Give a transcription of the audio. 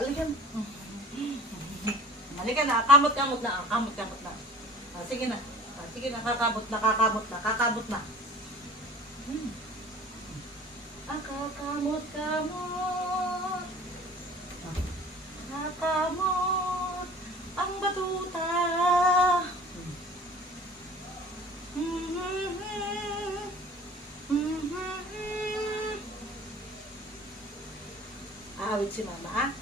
Alikan. Halika na, kamot-kamot na. Kamot-kamot na. Sige na. Sige na, kakabot na. Kakabot na. Kakamot-kamot. Kakamot. Ang batuta. Aawit si mama, ah.